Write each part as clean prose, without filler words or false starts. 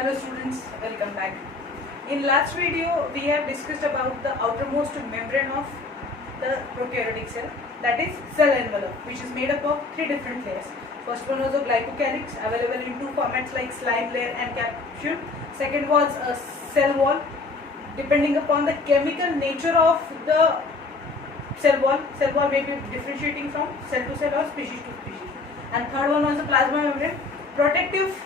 Hello students, welcome back. In last video we have discussed about the outermost membrane of the prokaryotic cell, that is cell envelope, which is made up of three different layers. First one was a glycocalyx, available in two formats like slime layer and capsule. Second was a cell wall. Depending upon the chemical nature of the cell wall may be differentiating from cell to cell or species to species. And third one was the plasma membrane, protective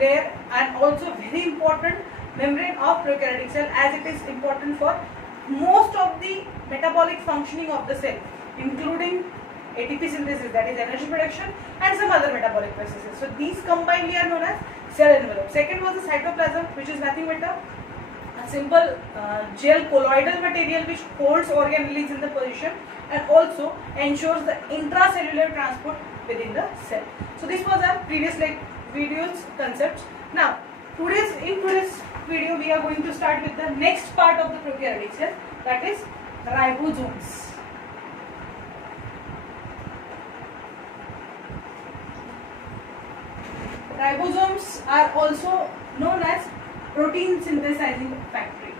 layer and also very important membrane of prokaryotic cell, as it is important for most of the metabolic functioning of the cell, including ATP synthesis, that is energy production, and some other metabolic processes. So these combinedly are known as cell envelope. Second was the cytoplasm, which is nothing but a simple gel colloidal material which holds organelles in the position and also ensures the intracellular transport within the cell. So this was our previous videos concepts. Now in today's video we are going to start with the next part of the prokaryotic cell, that is ribosomes. Ribosomes are also known as protein synthesizing factory.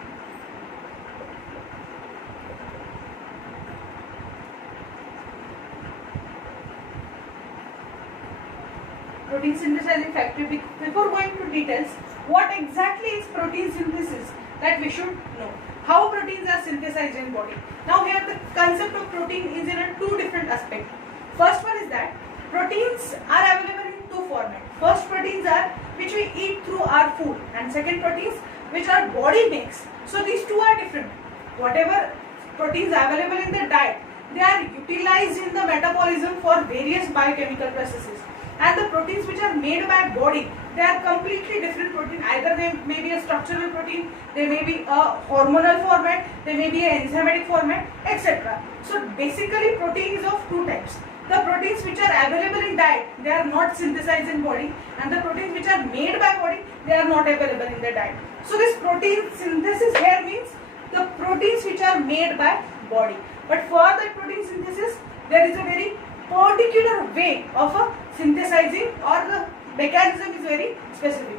Protein synthesizing factory. Before going to details, what exactly is protein synthesis, that we should know. How proteins are synthesized in body. Now here the concept of protein is in a two different aspects. First one is that proteins are available in two formats. First, proteins are which we eat through our food, and second, proteins which our body makes. So these two are different. Whatever proteins are available in the diet, they are utilized in the metabolism for various biochemical processes. And the proteins which are made by body, they are completely different protein. Either they may be a structural protein, they may be a hormonal format, they may be an enzymatic format, etc. So basically protein is of two types. The proteins which are available in diet, they are not synthesized in body, and the proteins which are made by body, they are not available in the diet. So this protein synthesis here means the proteins which are made by body. But for the protein synthesis, there is a very particular way of synthesizing, or the mechanism is very specific.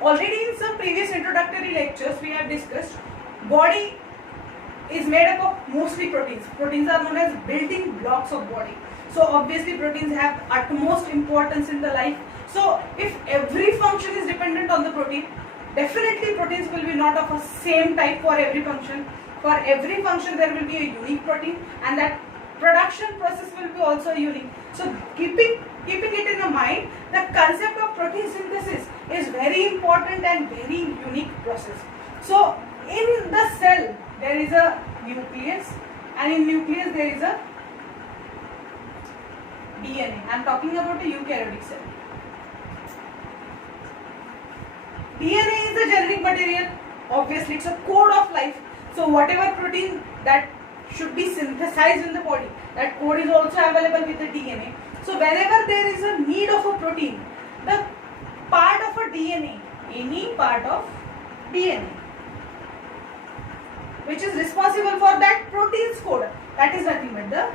Already in some previous introductory lectures we have discussed, body is made up of mostly proteins. Proteins are known as building blocks of body. So obviously proteins have utmost importance in the life. So if every function is dependent on the protein, definitely proteins will be not of a same type for every function. For every function there will be a unique protein, and that production process will be also unique. So keeping it in mind, the concept of protein synthesis is very important and very unique process. So in the cell there is a nucleus, and in nucleus there is a DNA. I am talking about a eukaryotic cell. DNA is a generic material. Obviously it's a code of life. So whatever protein that should be synthesized in the body, that code is also available with the DNA. So whenever there is a need of a protein, the part of a DNA, any part of DNA which is responsible for that protein's code, that is nothing but the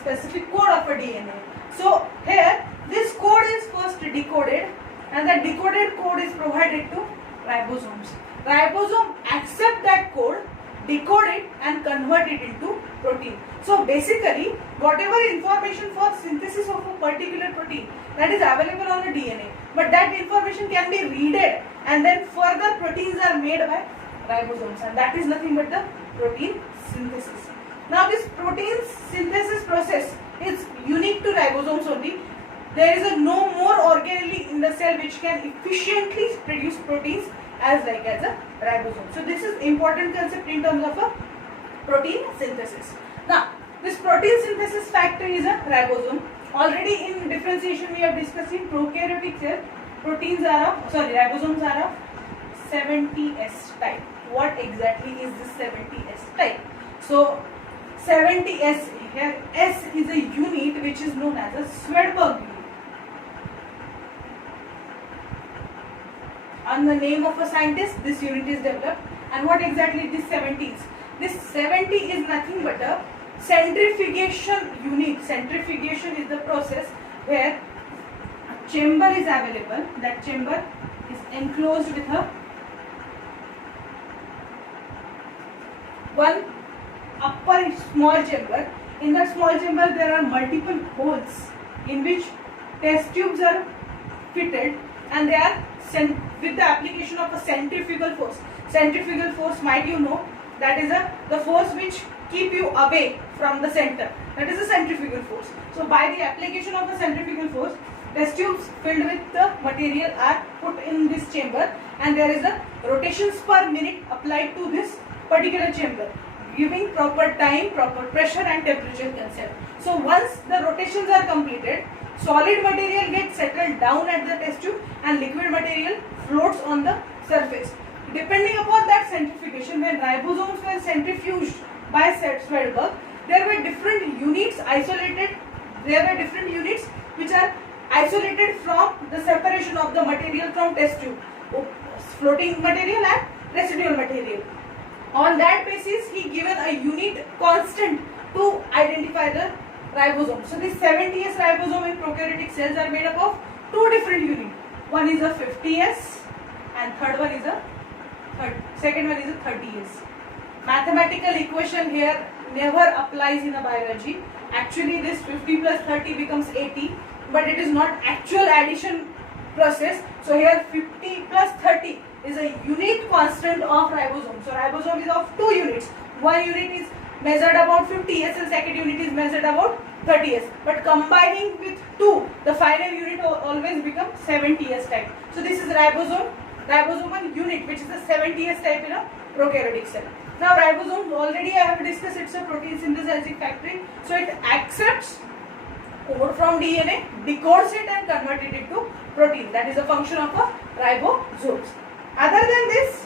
specific code of a DNA. So here this code is first decoded, and that decoded code is provided to ribosomes. Ribosome accept that code, decode it and convert it into protein. So basically whatever information for synthesis of a particular protein, that is available on the DNA, but that information can be readed and then further proteins are made by ribosomes, and that is nothing but the protein synthesis. Now this protein synthesis process is unique to ribosomes only. There is no more organelle in the cell which can efficiently produce proteins as a ribosome. So this is important concept in terms of a protein synthesis. Now this protein synthesis factory is a ribosome. Already in differentiation we have discussed in prokaryotic cell, ribosomes are of 70S type. What exactly is this 70S type? So 70S, here S is a unit which is known as a Swedberg unit. On the name of a scientist, this unit is developed. And what exactly this 70 is? This 70 is nothing but a centrifugation unit. Centrifugation is the process where chamber is available, that chamber is enclosed with a one upper small chamber. In that small chamber there are multiple holes in which test tubes are fitted, and they are sent with the application of a centrifugal force. Centrifugal force, might you know, that is the force which keep you away from the center. That is a centrifugal force. So by the application of a centrifugal force, test tubes filled with the material are put in this chamber, and there is a rotations per minute applied to this particular chamber, giving proper time, proper pressure and temperature concept. So once the rotations are completed, solid material gets settled down at the test tube and liquid material floats on the surface. Depending upon that centrifugation, when ribosomes were centrifuged by Swedberg, there were different units isolated. There were different units which are isolated from the separation of the material from test tube, floating material and residual material. On that basis, he given a unit constant to identify the ribosome. So this 70S ribosome in prokaryotic cells are made up of two different units. One is a 50S and second one is a 30S. Mathematical equation here never applies in a biology. Actually this 50 plus 30 becomes 80, but it is not actual addition process. So here 50 plus 30 is a unit constant of ribosome. So ribosome is of two units. One unit is measured about 50S and second unit is measured about 30S. But combining with two, the final unit always becomes 70S type. So this is ribosomal unit, which is a 70S type in a prokaryotic cell. Now ribosome, already I have discussed, it's a protein synthesizing factory. So it accepts code from DNA, decodes it and converts it into protein. That is a function of a ribosomes. Other than this,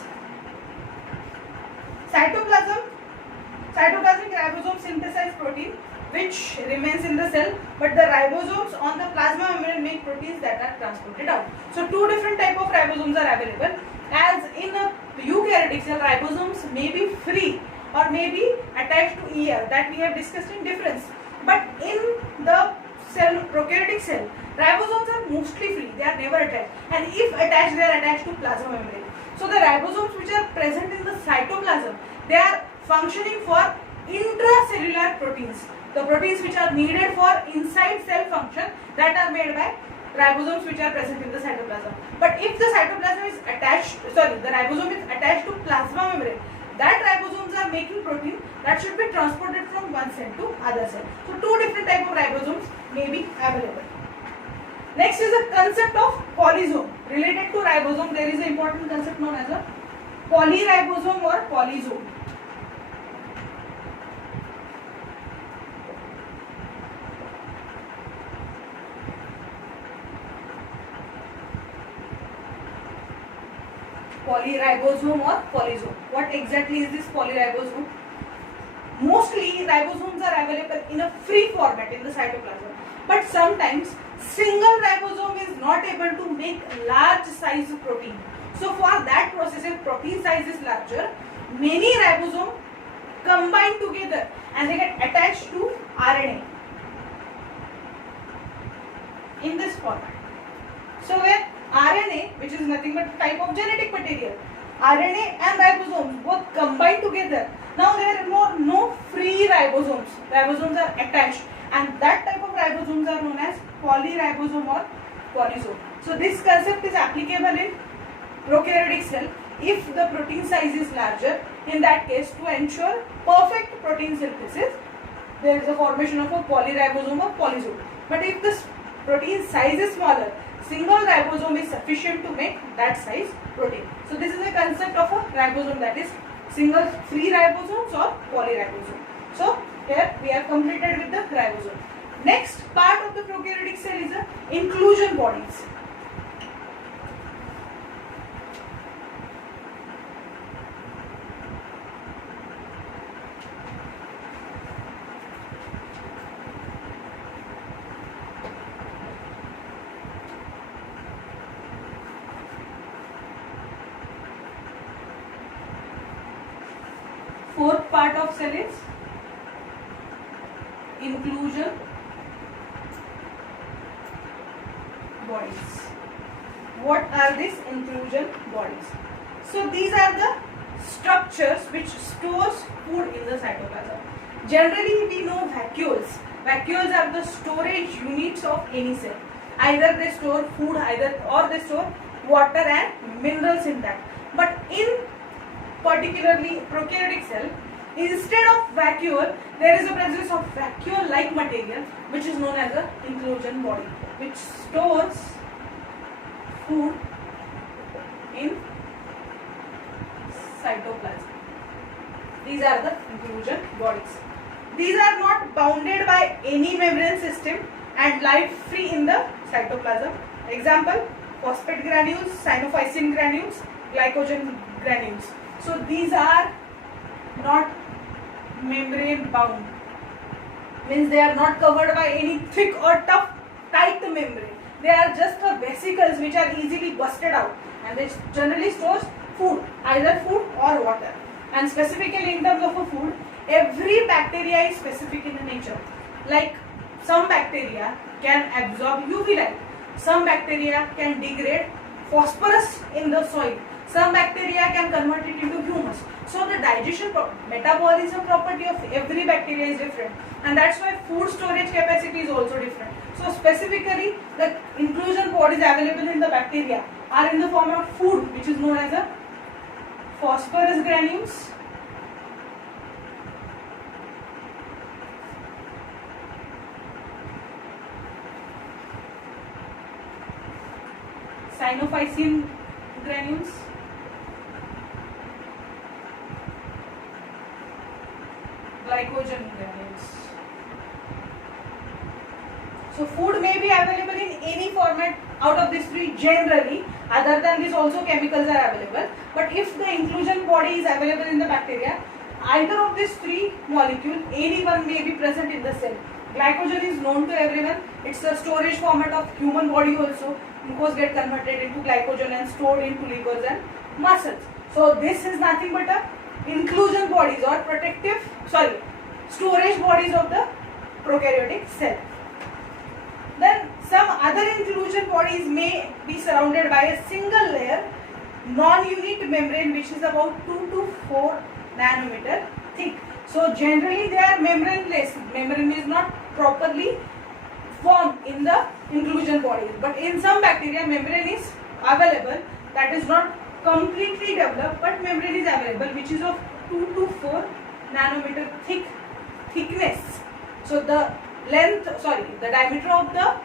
cytoplasmic ribosomes synthesize protein which remains in the cell, but the ribosomes on the plasma membrane make proteins that are transported out. So two different type of ribosomes are available. As in a eukaryotic cell, ribosomes may be free or may be attached to ER, that we have discussed in difference. But in the cell, prokaryotic cell, ribosomes are mostly free, they are never attached, and if attached, they are attached to plasma membrane. So the ribosomes which are present in the cytoplasm, they are functioning for intracellular proteins, the proteins which are needed for inside cell function, that are made by ribosomes which are present in the cytoplasm. But if the cytoplasm is attached, the ribosome is attached to plasma membrane, that ribosomes are making protein that should be transported from one cell to other cell. So two different type of ribosomes may be available. Next is the concept of polysome. Related to ribosome, there is an important concept known as a polyribosome or polysome. Polyribosome or polysome. What exactly is this polyribosome? Mostly ribosomes are available in a free format in the cytoplasm, but sometimes single ribosome is not able to make large size protein. So for that process, if protein size is larger, many ribosomes combine together and they get attached to RNA in this format. So where RNA, which is nothing but type of genetic material, RNA and ribosomes both combine together. Now there are no free ribosomes. Ribosomes are attached, and that type of ribosomes are known as polyribosome or polysome. So this concept is applicable in prokaryotic cell. If the protein size is larger, in that case, to ensure perfect protein synthesis, there is a formation of a polyribosome or polysome. But if the protein size is smaller, single ribosome is sufficient to make that size protein. So this is a concept of a ribosome, that is single free ribosomes or polyribosome. So here we have completed with the ribosome. Next part of the prokaryotic cell is the inclusion bodies. Fourth part of cell is inclusion bodies. What are these inclusion bodies? So these are the structures which stores food in the cytoplasm. Generally we know vacuoles. Vacuoles are the storage units of any cell. Either they store food or they store water and minerals in that. But in particularly prokaryotic cell, instead of vacuole, there is a presence of vacuole-like material which is known as a inclusion body, which stores food in cytoplasm. These are the inclusion bodies. These are not bounded by any membrane system and live free in the cytoplasm. Example, phosphate granules, cyanophycin granules, glycogen granules. So these are not membrane bound, means they are not covered by any thick or tough tight membrane. They are just the vesicles which are easily busted out and which generally stores food, either food or water. And specifically in terms of a food, every bacteria is specific in nature. Like some bacteria can absorb UV light, some bacteria can degrade phosphorus in the soil, some bacteria can convert it into humus. So the digestion metabolism property of every bacteria is different, and that's why food storage capacity is also different. So specifically the inclusion bodies available in the bacteria are in the form of food, which is known as a phosphorus granules, cyanophycin granules, glycogen granules. So food may be available in any format out of these three generally. Other than this also chemicals are available. But if the inclusion body is available in the bacteria, either of these three molecules, any one may be present in the cell. Glycogen is known to everyone. It's the storage format of human body also. Glucose get converted into glycogen and stored into livers and muscles. So this is nothing but a inclusion bodies or storage bodies of the prokaryotic cell. Then some other inclusion bodies may be surrounded by a single layer non-unit membrane which is about 2 to 4 nanometer thick. So generally they are membraneless. Membrane is not properly formed in the inclusion bodies, but in some bacteria membrane is available, that is not completely developed, but membrane is available which is of 2 to 4 nanometer thickness. So the diameter of the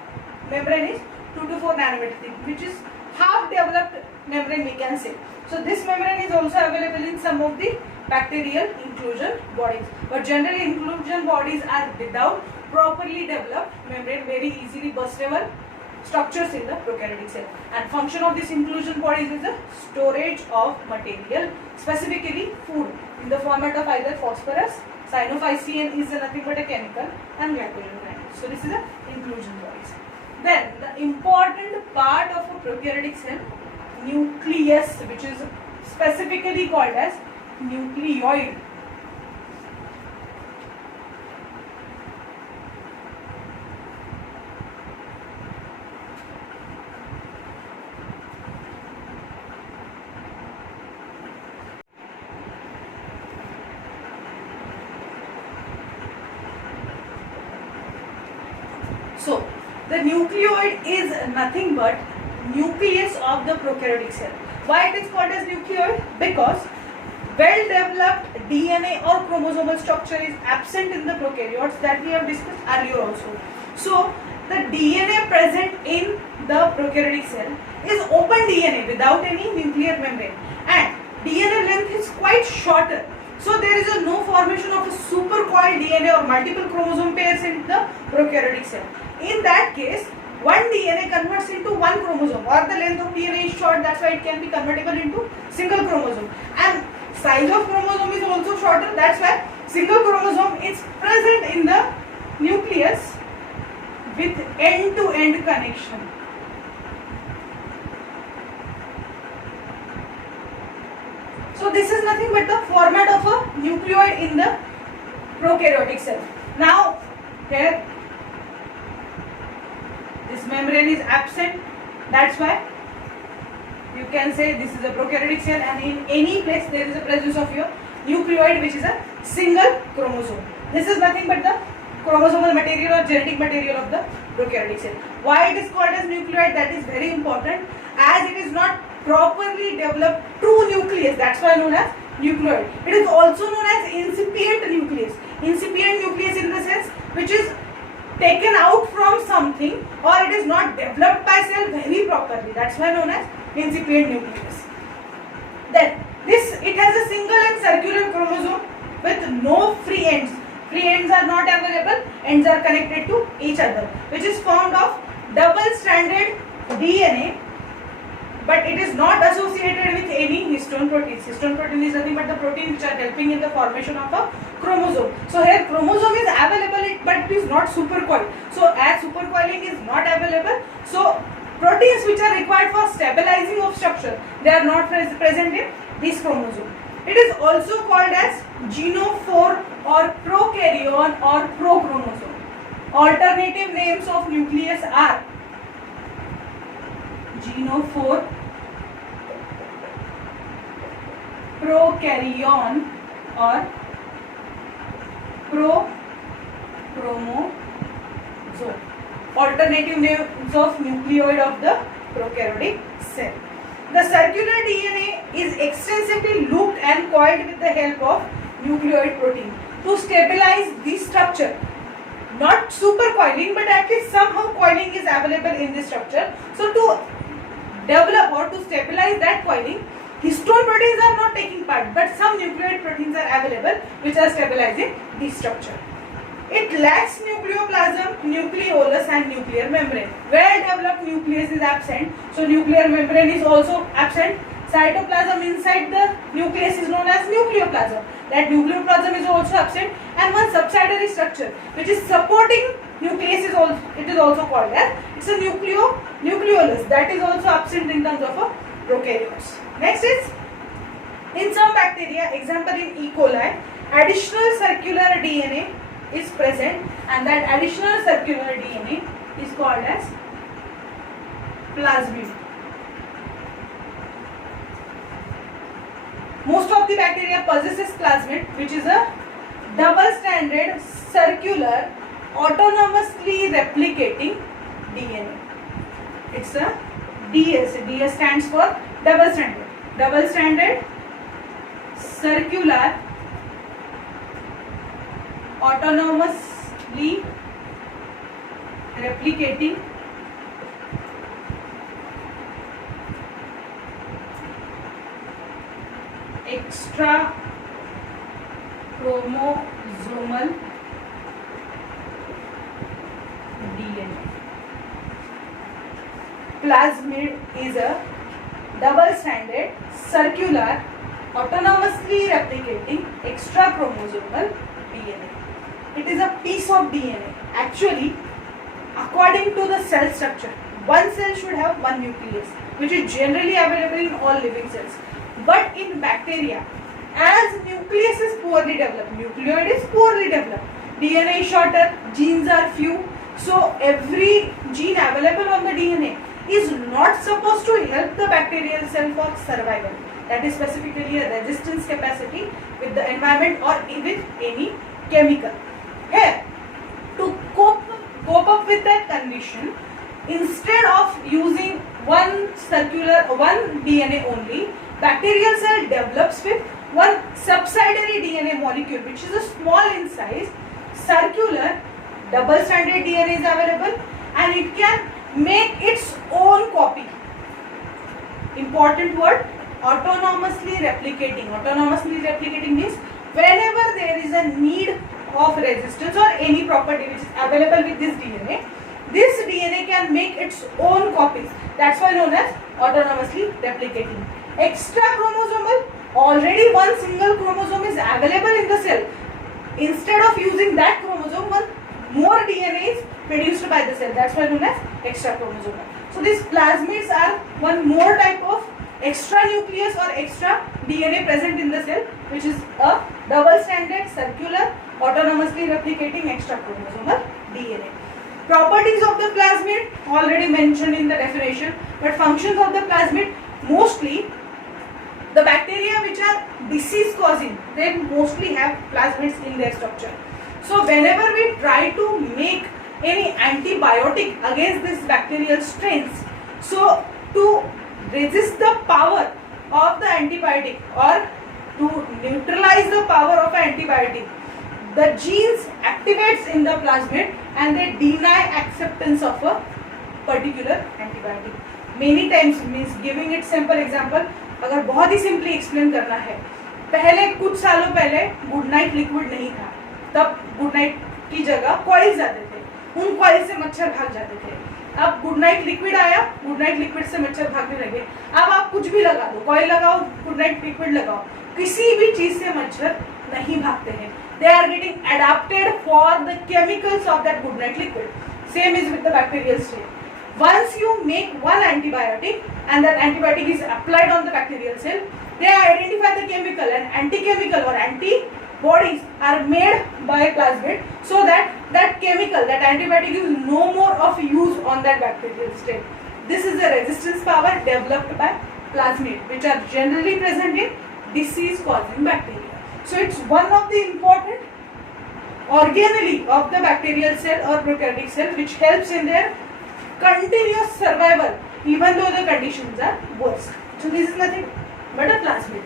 membrane is 2 to 4 nanometer thick, which is half developed membrane we can say. So this membrane is also available in some of the bacterial inclusion bodies, but generally inclusion bodies are without properly developed membrane, very easily burstable structures in the prokaryotic cell. And function of this inclusion bodies is the storage of material, specifically food, in the format of either phosphorus, cyanophycin is nothing but a chemical, and glycogen granules. So this is the inclusion bodies. Then the important part of a prokaryotic cell, nucleus, which is specifically called as nucleoid. So the nucleoid is nothing but nucleus of the prokaryotic cell. Why it is called as nucleoid? Because well developed DNA or chromosomal structure is absent in the prokaryotes, that we have discussed earlier also. So the DNA present in the prokaryotic cell is open DNA without any nuclear membrane, and DNA length is quite shorter. So there is no formation of a supercoiled DNA or multiple chromosome pairs in the prokaryotic cell. In that case, one DNA converts into one chromosome, or the length of DNA is short, that's why it can be convertible into single chromosome. And size of chromosome is also shorter, that's why single chromosome is present in the nucleus with end-to-end connection. So this is nothing but the format of a nucleoid in the prokaryotic cell. Now here this membrane is absent That's why you can say this is a prokaryotic cell, and in any place there is a presence of your nucleoid, which is a single chromosome. This is nothing but the chromosomal material or genetic material of the prokaryotic cell. Why it is called as nucleoid? That is very important, as it is not properly developed true nucleus. That's why known as nucleoid. It is also known as incipient nucleus. Incipient nucleus in the sense which is taken out from something, or it is not developed by cell very properly. That's why known as incipient nucleus. Then it has a single and circular chromosome with no free ends. Free ends are not available. Ends are connected to each other, which is formed of double-stranded DNA, but it is not associated with any histone proteins. Histone protein is nothing but the proteins which are helping in the formation of a chromosome. So here chromosome is available, but it is not supercoiled. So as supercoiling is not available, so proteins which are required for stabilizing of structure, they are not present in this chromosome. It is also called as genophore or prokaryon or prochromosome. Alternative names of nucleus are genophore, prokaryon or prochromosome. Alternative names of nucleoid of the prokaryotic cell. The circular DNA is extensively looped and coiled with the help of nucleoid protein to stabilize the structure. Not supercoiling, but at least somehow coiling is available in this structure. So to develop or to stabilize that coiling, histone proteins are not taking part, but some nucleoid proteins are available which are stabilizing the structure. It lacks nucleoplasm, nucleolus and nuclear membrane. Well-developed nucleus is absent, so nuclear membrane is also absent. Cytoplasm inside the nucleus is known as nucleoplasm. That nucleoplasm is also absent, and one subsidiary structure which is supporting nucleus is also called as nucleolus. That is also absent in terms of a prokaryotes. Next is in some bacteria, example in E. coli, additional circular DNA is present, and that additional circular DNA is called as plasmid. Most of the bacteria possesses plasmid, which is a double-stranded circular autonomously replicating DNA. It's a DS. DS stands for double-stranded. Double-stranded circular autonomously replicating extra chromosomal DNA. Plasmid is a double-stranded circular autonomously replicating extra chromosomal DNA. It is a piece of DNA. Actually, according to the cell structure, one cell should have one nucleus, which is generally available in all living cells. But in bacteria, as nucleus is poorly developed, nucleoid is poorly developed, DNA is shorter, genes are few, so every gene available on the DNA is not supposed to help the bacterial cell for survival. That is specifically a resistance capacity with the environment or with any chemical. Here, to cope up with that condition, instead of using one DNA only, bacterial cell develops with one subsidiary DNA molecule, which is a small in size, circular, double-stranded DNA is available, and it can make its own copy. Important word, autonomously replicating. Autonomously replicating means whenever there is a need of resistance or any property which is available with this DNA can make its own copies. That's why known as autonomously replicating. Extra chromosomal, already one single chromosome is available in the cell. Instead of using that chromosome, one more DNA is produced by the cell. That's why known as extra chromosomal. So these plasmids are one more type of extra nucleus or extra DNA present in the cell, which is a double-stranded circular autonomously replicating extra chromosomal DNA. Properties of the plasmid already mentioned in the definition, But functions of the plasmid, mostly the bacteria which are disease causing, they mostly have plasmids in their structure. So whenever we try to make any antibiotic against these bacterial strains, so to resist the power of the antibiotic or to neutralize the power of an antibiotic, the genes activates in the plasmid and they deny acceptance of a particular antibiotic. Many times, means giving it simple example, अगर बहुत ही simply explain करना है, पहले कुछ सालों पहले good night liquid नहीं था, तब गुड नाइट की जगह कॉइल्स आते थे, उन कॉइल से मच्छर भाग जाते थे. अब गुड नाइट लिक्विड आया, गुड नाइट लिक्विड से मच्छर भागने लगे. अब आप कुछ भी लगा दो, कॉइल लगाओ, गुड नाइट लिक्विड लगाओ, किसी भी चीज से मच्छर नहीं भागते हैं. They are getting adapted for the chemicals of that good night liquid. Same is with the bacterial strain. Once you make one antibiotic and that antibiotic is applied on the bacterial cell, they identify the chemical and anti-chemical or antibodies are made by plasmid, so that that chemical, that antibiotic is no more of use on that bacterial strain. This is the resistance power developed by plasmid, which are generally present in disease-causing bacteria. So it's one of the important organelle of the bacterial cell or prokaryotic cell, which helps in their continuous survival even though the conditions are worse. So this is nothing but a plasmid.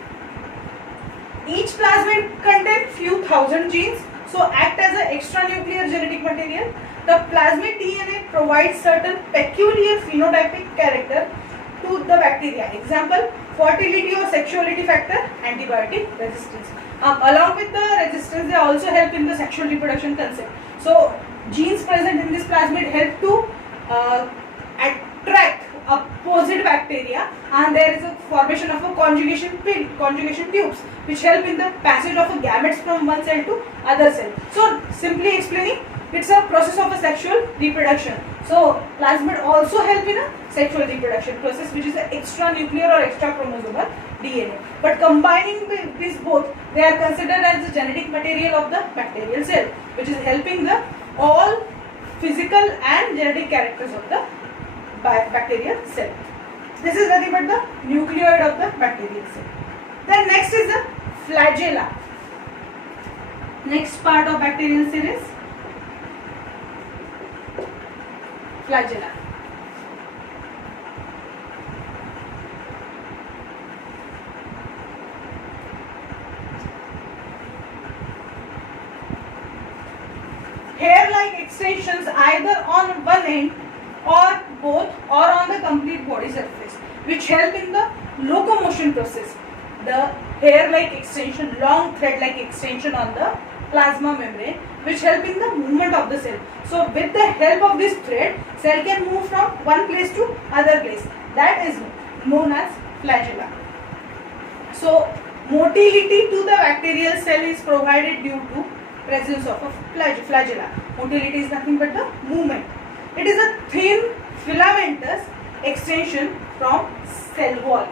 Each plasmid contains few thousand genes, so act as an extranuclear genetic material. The plasmid DNA provides certain peculiar phenotypic character to the bacteria. Example, fertility or sexuality factor, antibiotic resistance. Along with the resistance, they also help in the sexual reproduction concept. So genes present in this plasmid help to attract opposite bacteria, and there is a formation of a conjugation tubes, which help in the passage of a gametes from one cell to other cell. So simply explaining, it's a process of a sexual reproduction. So plasmid also help in a sexual reproduction process, which is an extranuclear or extrachromosomal DNA. But combining these both, they are considered as the genetic material of the bacterial cell, which is helping the all physical and genetic characters of the bacterial cell. This is nothing but the nucleoid of the bacterial cell. Then next is the flagella. Next part of bacterial cell is flagella. Hair-like extensions either on one end or both or on the complete body surface, which help in the locomotion process. The hair-like extension, long thread-like extension on the plasma membrane, which help in the movement of the cell. So with the help of this thread, cell can move from one place to other place. That is known as flagella. So motility to the bacterial cell is provided due to presence of a flagella. Motility is nothing but the movement. It is a thin filamentous extension from cell wall.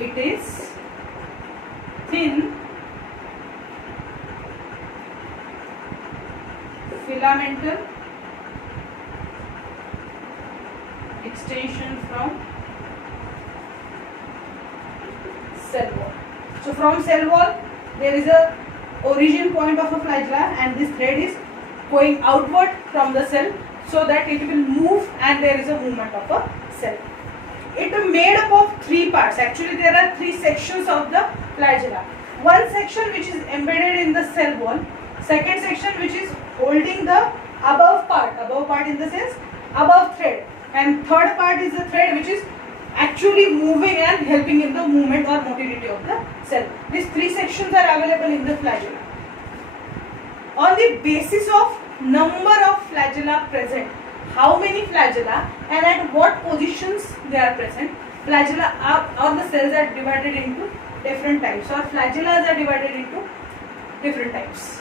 It is thin filamental extension from cell wall. So from cell wall, there is a origin point of a flagella, and this thread is going outward from the cell so that it will move and there is a movement of a cell. It is made up of three parts. Actually, there are three sections of the flagella. One section which is embedded in the cell wall, second section which is holding the above part in the sense above thread, and third part is the thread which is actually moving and helping in the movement or motility of the cell. These three sections are available in the flagella. On the basis of number of flagella present, how many flagella and at what positions they are present, flagella or the cells are divided into different types, or flagellas are divided into different types.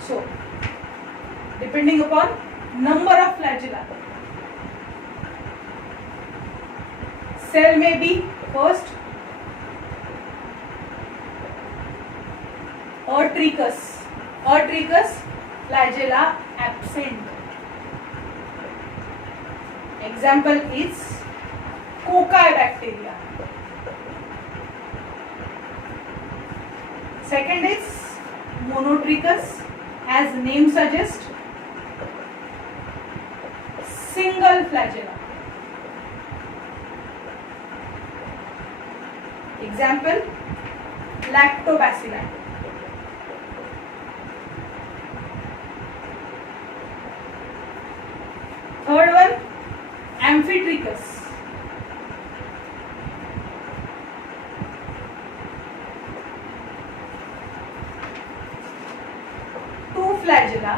So, depending upon number of flagella, cell may be first Atricus flagella absent. Example is cocci bacteria. Second is monotrichous, as name suggests, single flagella. Example, lactobacilli. Third one, amphitrechus. Two flagella.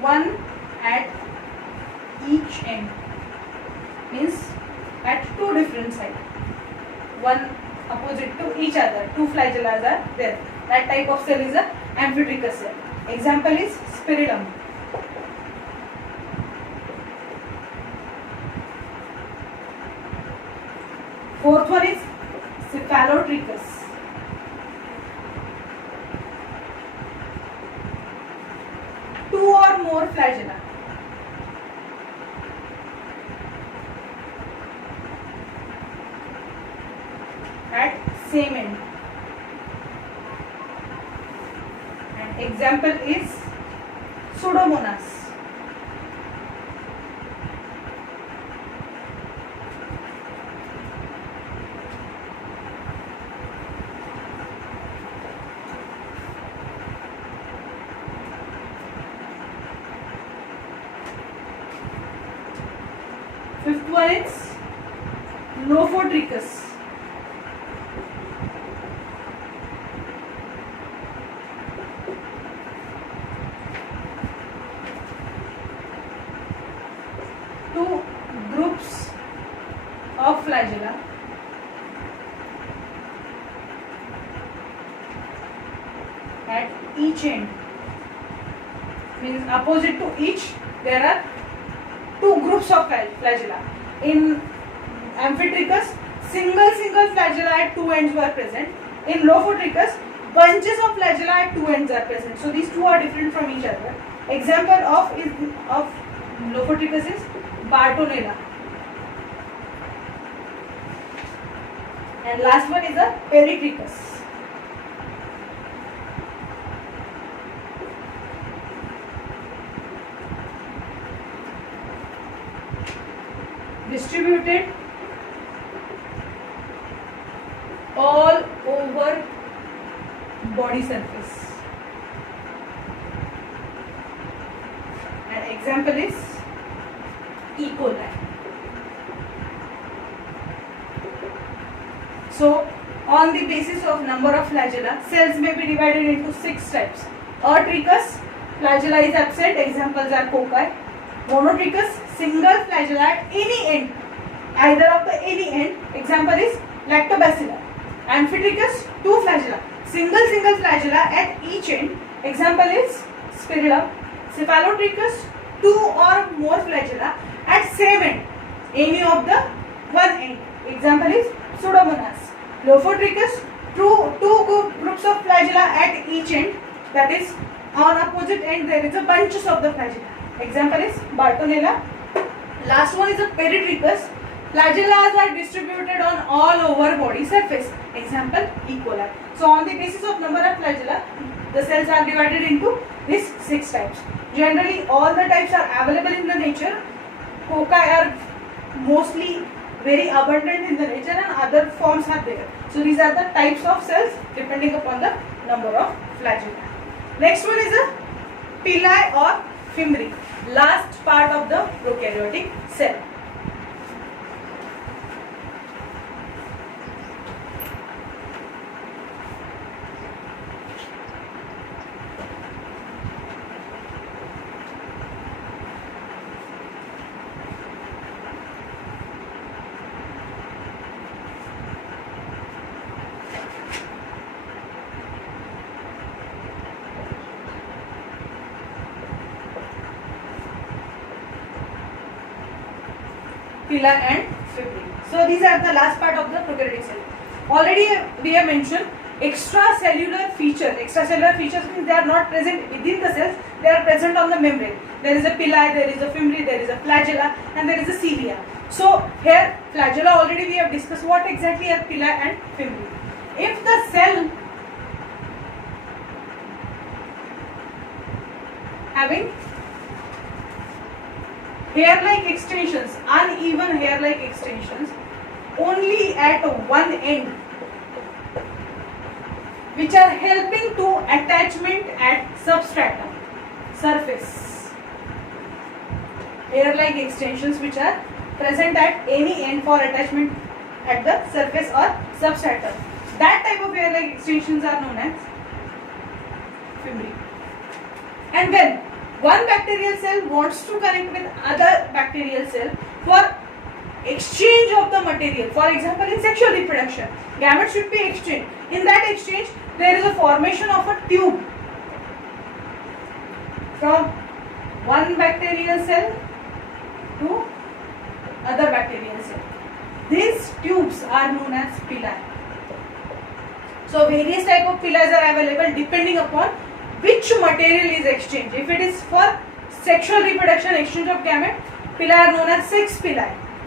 One at each end, means at two different sides, one opposite to each other. Two flagellas are there. That type of cell is a amphitrechous cell. Example is spirillum. Fourth one is cephalotrichus. Two or more flagella. At same end. And example is Pseudomonas. Fifth one is Lophotrichus. Two groups of flagella at each end, means opposite to each there are two groups of flagella. In amphitrechus, single flagella at two ends were present. In Lophotrichus, bunches of flagella at two ends are present. So these two are different from each other. Example of Lophotrichus is Bartonella. And last one is a Peritrichus. Distributed all over body surface. An example is E. coli. So, on the basis of number of flagella, cells may be divided into 6 types. Atrichous, flagella is absent. Examples are cocci. Monotrichous, single flagella at any end, either of the any end. Example is lactobacilli. Amphitrechus, two flagella, single flagella at each end. Example is spirillum. Cephalotrichus, two or more flagella at same end, any of the one end. Example is Pseudomonas. Lophotrichus, two groups of flagella at each end, that is on opposite end there is a bunches of the flagella. Example is Bartonella. Last one is a Peritrichus. Flagellas are distributed on all over body surface. Example, E. coli. So on the basis of number of flagella, the cells are divided into these 6 types. Generally, all the types are available in the nature. Cocci are mostly very abundant in the nature and other forms are there. So these are the types of cells depending upon the number of flagella. Next one is a pili or fimbric, last part of the prokaryotic cell. pili and fimbriae. So these are the last part of the prokaryotic cell. Already we have mentioned extracellular features. Extracellular features means they are not present within the cells, they are present on the membrane. There is a pili, there is a fimbriae, there is a flagella, and there is a cilia. So here flagella already we have discussed. What exactly are pili and fimbriae? If the cell having hair-like extensions, uneven hair-like extensions only at one end, which are helping to attachment at substratum, surface. Hair-like extensions which are present at any end for attachment at the surface or substratum. That type of hair-like extensions are known as fimbriae. And when one bacterial cell wants to connect with other bacterial cell for exchange of the material, for example in sexual reproduction, gametes should be exchanged. In that exchange, there is a formation of a tube from one bacterial cell to other bacterial cell. These tubes are known as pili. So various type of pili are available depending upon which material is exchanged. If it is for sexual reproduction, exchange of gamete, pili are known as sex pili.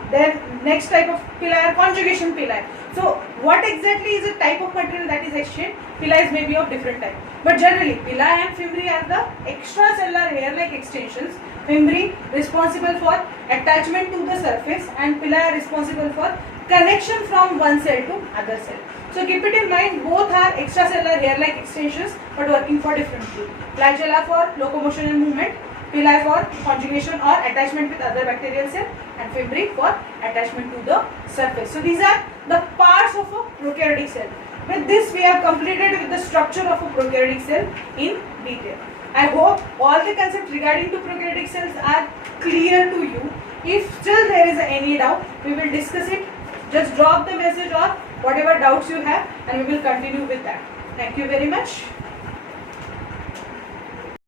Then next type of pili are conjugation pili. So what exactly is the type of material that is exchanged? Pili may be of different type. But generally pili and fimbriae are the extracellular hair-like extensions. Fimbriae responsible for attachment to the surface and pili are responsible for connection from one cell to other cell. So keep it in mind, both are extracellular hair-like extensions but working for differently. Flagella for locomotion and movement, pili for conjugation or attachment with other bacterial cell, and fimbriae for attachment to the surface. So these are the parts of a prokaryotic cell. With this we have completed with the structure of a prokaryotic cell in detail. I hope all the concepts regarding to prokaryotic cells are clear to you. If still there is any doubt, we will discuss it. Just drop the message or whatever doubts you have and we will continue with that. Thank you very much.